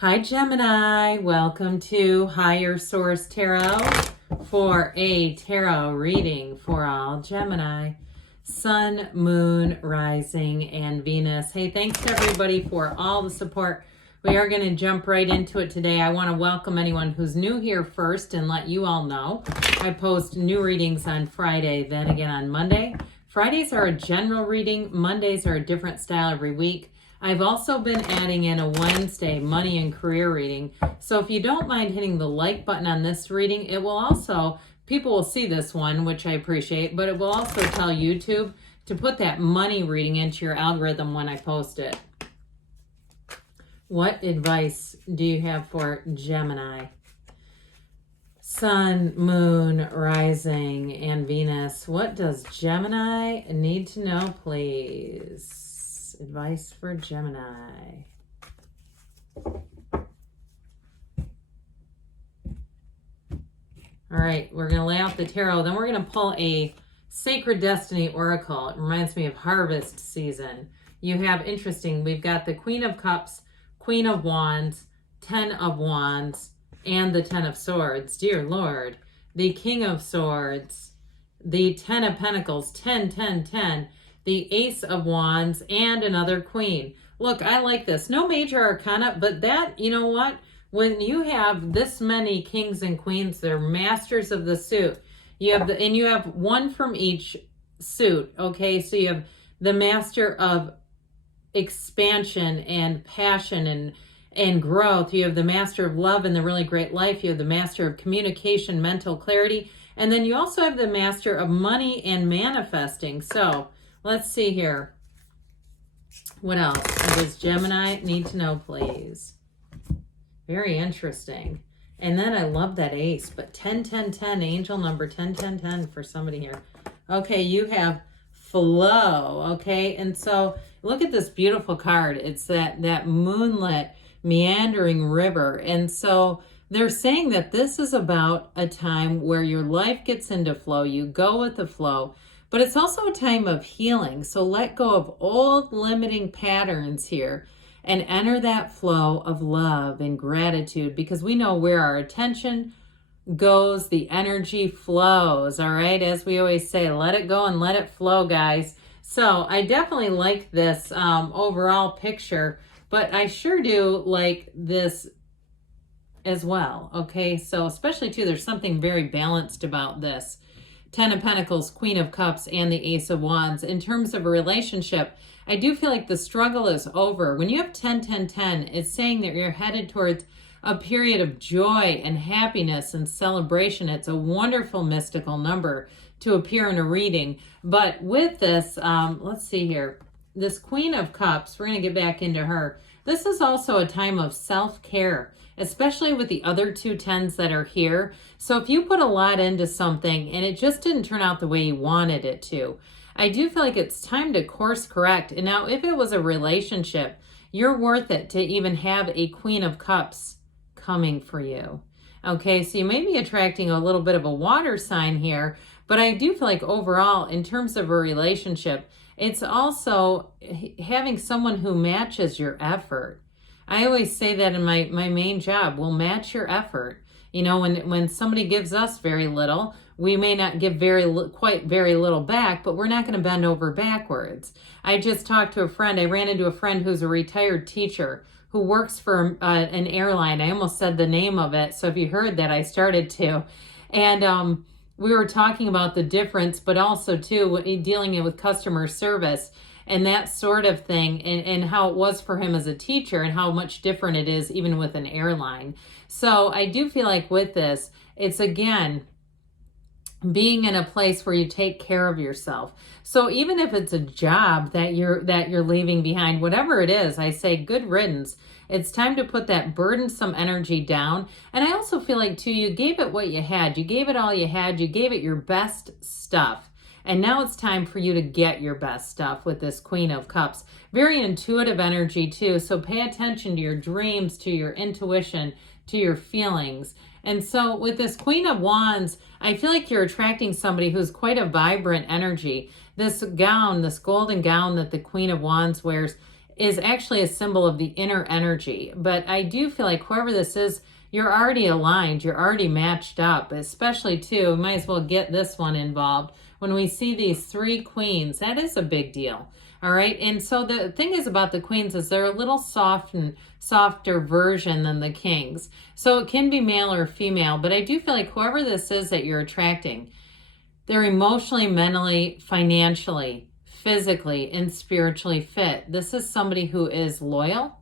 Hi Gemini, welcome to Higher Source Tarot for a tarot reading for all Gemini, Sun, Moon, Rising, and Venus. Hey, thanks to everybody for all the support. We are going to jump right into it today. I want to welcome anyone who's new here first and let you all know I post new readings on Friday, then again on Monday. Fridays are a general reading, Mondays are a different style every week. I've also been adding in a Wednesday money and career reading. So if you don't mind hitting the like button on this reading, it will also, people will see this one, which I appreciate, but it will also tell YouTube to put that money reading into your algorithm when I post it. What advice do you have for Gemini? Sun, Moon, Rising, and Venus. What does Gemini need to know, please? Advice for Gemini. All right, we're going to lay out the tarot. Then we're going to pull a Sacred Destiny Oracle. It reminds me of harvest season. You have, interesting, we've got the Queen of Cups, Queen of Wands, 10 of Wands, and the 10 of Swords. Dear Lord. The King of Swords, the 10 of Pentacles, 10, 10, 10. The Ace of Wands, and another Queen. Look, I like this. No major arcana, but that, you know what? When you have this many kings and queens, they're masters of the suit. You have and you have one from each suit, okay? So you have the master of expansion and passion and growth. You have the master of love and the really great life. You have the master of communication, mental clarity. And then you also have the master of money and manifesting. So let's see here. What else does Gemini need to know, please? Very interesting. And then I love that ace, but 10, 10, 10, angel number 10, 10, 10 for somebody here. Okay, you have flow, okay? And so look at this beautiful card. It's that moonlit, meandering river. And so they're saying that this is about a time where your life gets into flow. You go with the flow. But it's also a time of healing. So let go of old limiting patterns here and enter that flow of love and gratitude, because we know where our attention goes, the energy flows. All right. As we always say, let it go and let it flow, guys. So I definitely like this overall picture, but I sure do like this as well. Okay. So especially too, there's something very balanced about this. 10 of Pentacles, Queen of Cups, and the Ace of Wands. In terms of a relationship, I do feel like the struggle is over. When you have 10, 10, 10, it's saying that you're headed towards a period of joy and happiness and celebration. It's a wonderful mystical number to appear in a reading. But with this, let's see here. This Queen of Cups, we're going to get back into her. This is also a time of self-care, especially with the other two tens that are here. So if you put a lot into something and it just didn't turn out the way you wanted it to, I do feel like it's time to course correct. And now if it was a relationship, you're worth it to even have a Queen of Cups coming for you. Okay, so you may be attracting a little bit of a water sign here, but I do feel like overall, in terms of a relationship, it's also having someone who matches your effort. I always say that in my main job, we'll match your effort. You know, when somebody gives us very little, we may not give quite very little back, but we're not going to bend over backwards. I just talked to a friend. I ran into a friend who's a retired teacher who works for an airline. I almost said the name of it. So if you heard that, I started to. And we were talking about the difference, but also too, dealing with customer service and that sort of thing, and how it was for him as a teacher and how much different it is even with an airline. So I do feel like with this, it's again, being in a place where you take care of yourself. So even if it's a job that you're leaving behind, whatever it is, I say good riddance. It's time to put that burdensome energy down. And I also feel like too, you gave it what you had. You gave it all you had. You gave it your best stuff. And now it's time for you to get your best stuff with this Queen of Cups. Very intuitive energy too. So pay attention to your dreams, to your intuition, to your feelings. And so with this Queen of Wands, I feel like you're attracting somebody who's quite a vibrant energy. This gown, this golden gown that the Queen of Wands wears, is actually a symbol of the inner energy. But I do feel like whoever this is, you're already aligned, you're already matched up, especially too, might as well get this one involved. When we see these 3 queens, that is a big deal. All right. And so the thing is about the queens is they're a little soft and softer version than the kings. So it can be male or female, but I do feel like whoever this is that you're attracting, they're emotionally, mentally, financially, physically, and spiritually fit. This is somebody who is loyal,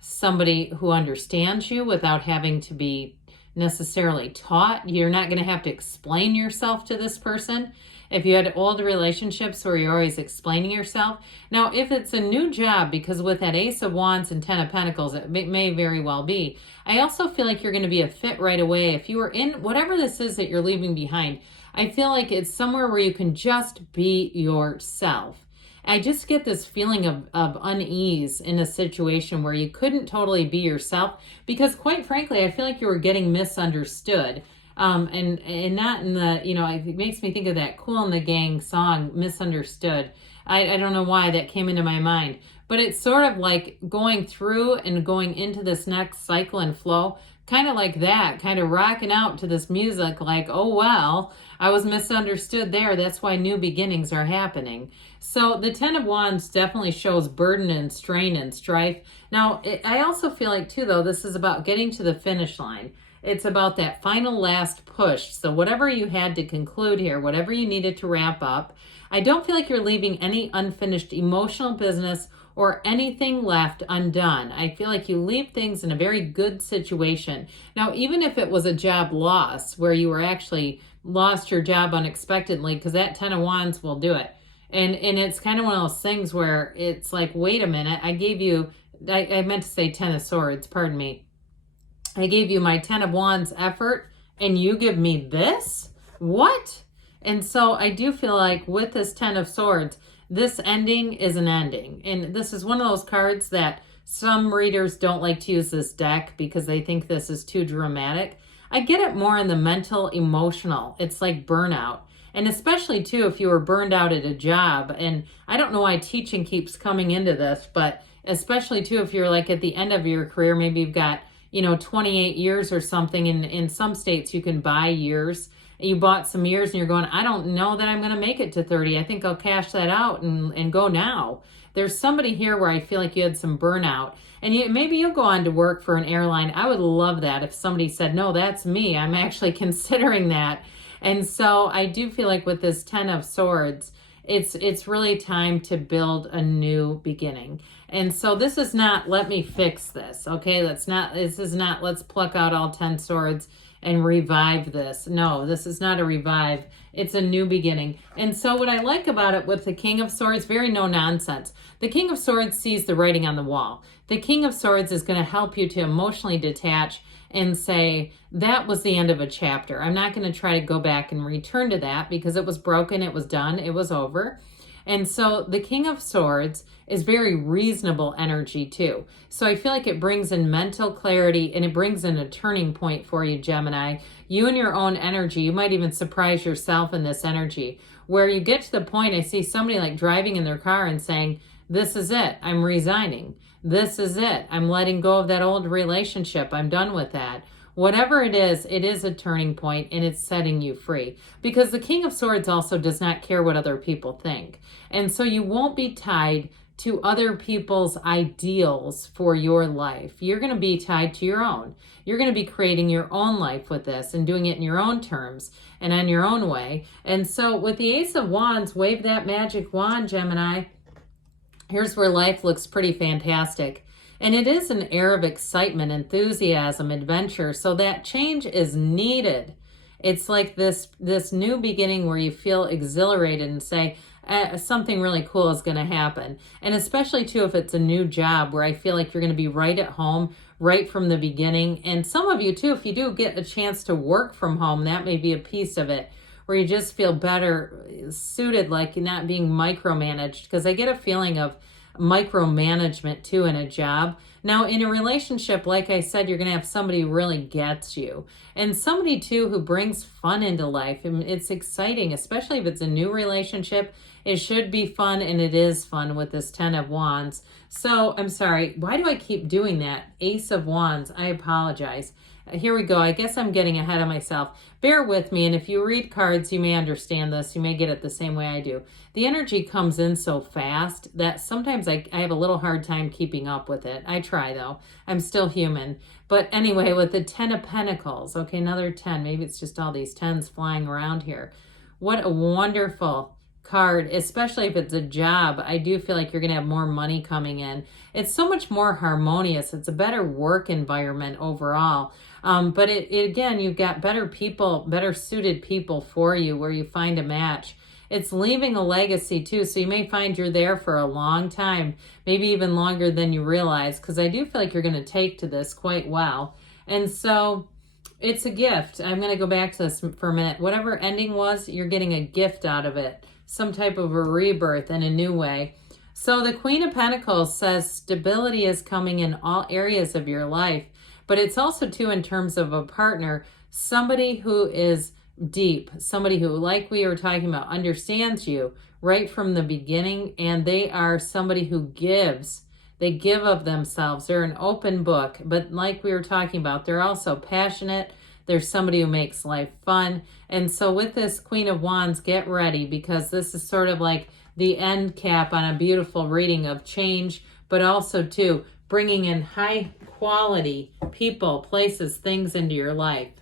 somebody who understands you without having to be necessarily taught. You're not going to have to explain yourself to this person. If you had old relationships where you're always explaining yourself. Now, if it's a new job, because with that Ace of Wands and 10 of Pentacles, it may very well be. I also feel like you're going to be a fit right away. If you were in whatever this is that you're leaving behind, I feel like it's somewhere where you can just be yourself. I just get this feeling of unease in a situation where you couldn't totally be yourself because, quite frankly, I feel like you were getting misunderstood. And not in the, it makes me think of that Kool and the Gang song, Misunderstood. I don't know why that came into my mind, but it's sort of like going through and going into this next cycle and flow, kind of like that, kind of rocking out to this music like, oh, well, I was misunderstood there. That's why new beginnings are happening. So the 10 of Wands definitely shows burden and strain and strife. Now, I also feel like, too, though, this is about getting to the finish line. It's about that final last push. So whatever you had to conclude here, whatever you needed to wrap up, I don't feel like you're leaving any unfinished emotional business or anything left undone. I feel like you leave things in a very good situation. Now, even if it was a job loss where you were actually lost your job unexpectedly, because that 10 of Wands will do it. And it's kind of one of those things where it's like, wait a minute, I meant to say 10 of Swords, pardon me. I gave you my 10 of Wands effort and you give me this? What? And so I do feel like with this 10 of Swords, this ending is an ending. And this is one of those cards that some readers don't like to use this deck because they think this is too dramatic. I get it more in the mental, emotional. It's like burnout. And especially too, if you were burned out at a job. And I don't know why teaching keeps coming into this, but especially too, if you're like at the end of your career, maybe you've got 28 years or something. In some states, you can buy years. You bought some years and you're going, I don't know that I'm going to make it to 30. I think I'll cash that out and go now. There's somebody here where I feel like you had some burnout. And maybe you'll go on to work for an airline. I would love that if somebody said, no, that's me. I'm actually considering that. And so I do feel like with this 10 of Swords, it's really time to build a new beginning. And so this is not, let me fix this, okay? This is not, let's pluck out all 10 swords and revive this. No, this is not a revive. It's a new beginning. And so what I like about it with the King of Swords, very no nonsense. The King of Swords sees the writing on the wall. The King of Swords is going to help you to emotionally detach and say, that was the end of a chapter. I'm not going to try to go back and return to that because it was broken, it was done, it was over. And so the King of Swords is very reasonable energy too. So I feel like it brings in mental clarity and it brings in a turning point for you, Gemini. You and your own energy, you might even surprise yourself in this energy where you get to the point, I see somebody like driving in their car and saying, this is it, I'm resigning. This is it, I'm letting go of that old relationship. I'm done with that. Whatever it is a turning point and it's setting you free. Because the King of Swords also does not care what other people think. And so you won't be tied to other people's ideals for your life. You're going to be tied to your own. You're going to be creating your own life with this and doing it in your own terms and on your own way. And so with the Ace of Wands, wave that magic wand, Gemini. Here's where life looks pretty fantastic. And it is an air of excitement, enthusiasm, adventure. So that change is needed. It's like this new beginning where you feel exhilarated and say, something really cool is going to happen. And especially too, if it's a new job where I feel like you're going to be right at home, right from the beginning. And some of you too, if you do get a chance to work from home, that may be a piece of it where you just feel better suited, like you're not being micromanaged. Because I get a feeling of micromanagement too in a job. Now in a relationship, like I said, you're going to have somebody who really gets you and somebody too who brings fun into life. And it's exciting, especially if it's a new relationship It should be fun, and it is fun with this 10 of Wands. So, I'm sorry, why do I keep doing that? Ace of Wands, I apologize. Here we go. I guess I'm getting ahead of myself. Bear with me, and if you read cards, you may understand this. You may get it the same way I do. The energy comes in so fast that sometimes I have a little hard time keeping up with it. I try, though. I'm still human. But anyway, with the 10 of Pentacles, okay, another 10. Maybe it's just all these 10s flying around here. What a wonderful card, especially if it's a job. I do feel like you're going to have more money coming in. It's so much more harmonious. It's a better work environment overall. But again, you've got better people, better suited people for you where you find a match. It's leaving a legacy too, so you may find you're there for a long time, maybe even longer than you realize, because I do feel like you're going to take to this quite well. And so it's a gift. I'm going to go back to this for a minute. Whatever ending was, you're getting a gift out of it, some type of a rebirth in a new way. So the Queen of Pentacles says stability is coming in all areas of your life, but it's also too in terms of a partner, somebody who is deep, somebody who, like we were talking about, understands you right from the beginning, and they are somebody who gives. They give of themselves. They're an open book, but like we were talking about, they're also passionate. There's somebody who makes life fun. And so with this Queen of Wands, get ready, because this is sort of like the end cap on a beautiful reading of change, but also too bringing in high quality people, places, things into your life.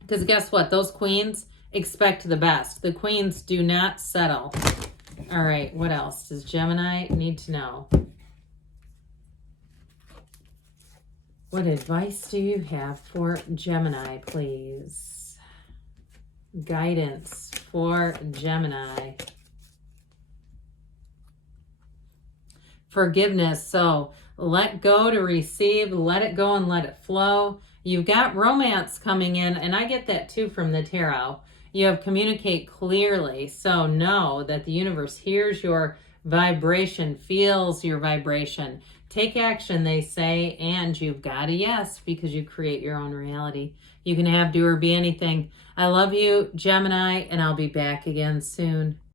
Because guess what? Those queens expect the best. The queens do not settle. All right, what else does Gemini need to know? What advice do you have for Gemini, please? Guidance for Gemini. Forgiveness. So let go to receive, let it go and let it flow. You've got romance coming in, and I get that too from the tarot. You have communicate clearly. So know that the universe hears your vibration, feels your vibration. Take action, they say, and you've got a yes, because you create your own reality. You can have, do, or be anything. I love you, Gemini, and I'll be back again soon.